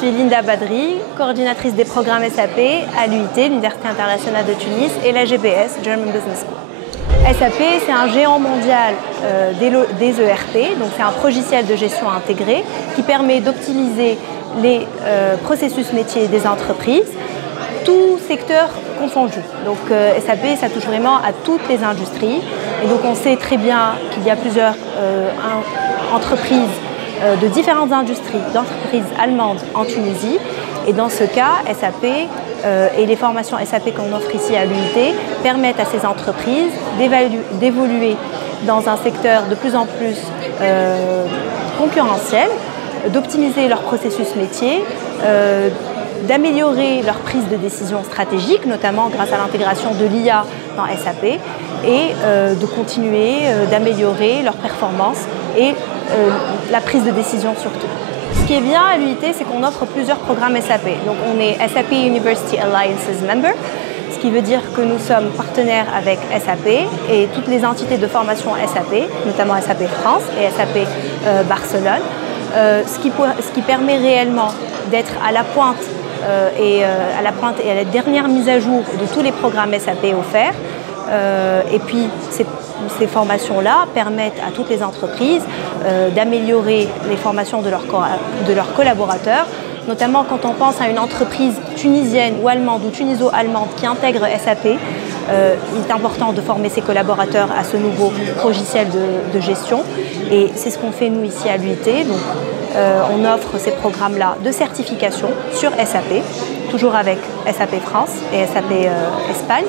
Je suis Linda Badri, coordinatrice des programmes SAP à l'UIT, l'Université internationale de Tunis, et la GPS, German Business School. SAP, c'est un géant mondial des ERP, donc c'est un logiciel de gestion intégré qui permet d'optimiser les processus métiers des entreprises, tous secteurs confondus. Donc SAP, ça touche vraiment à toutes les industries. Et donc on sait très bien qu'il y a plusieurs entreprises de différentes industries, d'entreprises allemandes en Tunisie. Et dans ce cas, SAP et les formations SAP qu'on offre ici à l'UIT permettent à ces entreprises d'évoluer dans un secteur de plus en plus concurrentiel, d'optimiser leur processus métier, d'améliorer leur prise de décision stratégique, notamment grâce à l'intégration de l'IA dans SAP, et de continuer d'améliorer leur performance et la prise de décision surtout. Ce qui est bien à l'UIT, c'est qu'on offre plusieurs programmes SAP. Donc on est SAP University Alliances Member, ce qui veut dire que nous sommes partenaires avec SAP et toutes les entités de formation SAP, notamment SAP France et SAP Barcelone, ce qui permet réellement d'être à la pointe et à la dernière mise à jour de tous les programmes SAP offerts. Et puis ces formations-là permettent à toutes les entreprises d'améliorer les formations de leurs collaborateurs, notamment quand on pense à une entreprise tunisienne ou allemande ou tuniso-allemande qui intègre SAP. Il est important de former ses collaborateurs à ce nouveau logiciel de gestion et c'est ce qu'on fait nous ici à l'UIT. Donc, on offre ces programmes-là de certification sur SAP, toujours avec SAP France et SAP Espagne,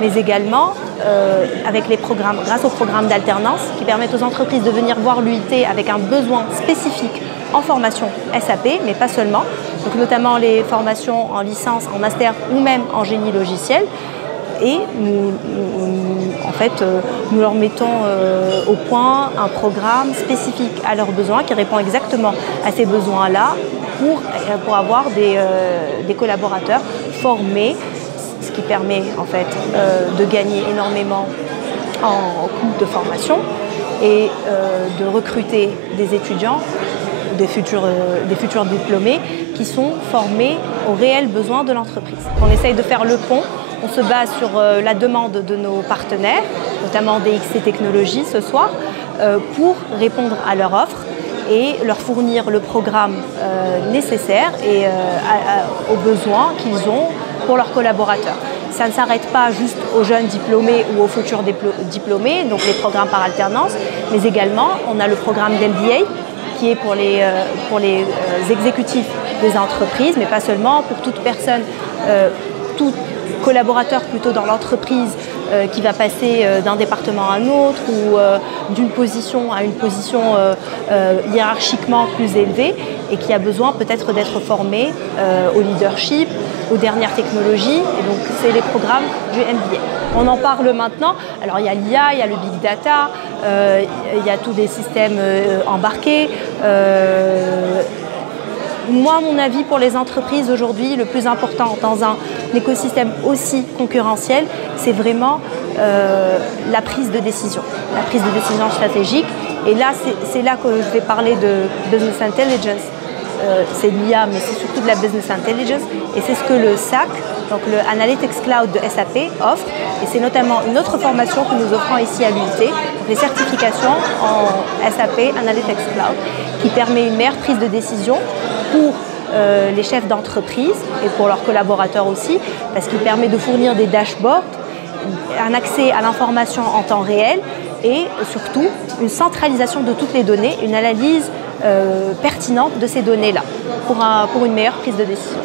mais également avec les programmes, grâce aux programmes d'alternance qui permettent aux entreprises de venir voir l'UIT avec un besoin spécifique en formation SAP, mais pas seulement, donc notamment les formations en licence, en master ou même en génie logiciel. Et nous leur mettons au point un programme spécifique à leurs besoins qui répond exactement à ces besoins-là pour avoir des collaborateurs formés, ce qui permet en fait de gagner énormément en coût de formation et de recruter des étudiants, des futurs diplômés qui sont formés aux réels besoins de l'entreprise. On essaye de faire le pont. On se base sur la demande de nos partenaires, notamment DXC Technologies ce soir, pour répondre à leur offre et leur fournir le programme nécessaire et aux besoins qu'ils ont pour leurs collaborateurs. Ça ne s'arrête pas juste aux jeunes diplômés ou aux futurs diplômés, donc les programmes par alternance, mais également on a le programme d'MBA qui est pour les exécutifs des entreprises, mais pas seulement, pour toute personne, tout collaborateur plutôt dans l'entreprise qui va passer d'un département à un autre ou d'une position à une position hiérarchiquement plus élevée et qui a besoin peut-être d'être formé au leadership, aux dernières technologies. Et donc c'est les programmes du MBA. On en parle maintenant. Alors il y a l'IA, il y a le big data, il y a tous des systèmes embarqués. Moi, à mon avis, pour les entreprises aujourd'hui, le plus important dans un écosystème aussi concurrentiel, c'est vraiment la prise de décision stratégique. Et là, c'est là que je vais parler de Business Intelligence. C'est l'IA, mais c'est surtout de la Business Intelligence. Et c'est ce que le SAC, donc le Analytics Cloud de SAP, offre. Et c'est notamment une autre formation que nous offrons ici à l'UIT, les certifications en SAP Analytics Cloud, qui permet une meilleure prise de décision pour les chefs d'entreprise et pour leurs collaborateurs aussi, parce qu'il permet de fournir des dashboards, un accès à l'information en temps réel et surtout une centralisation de toutes les données, une analyse pertinente de ces données-là pour une meilleure prise de décision.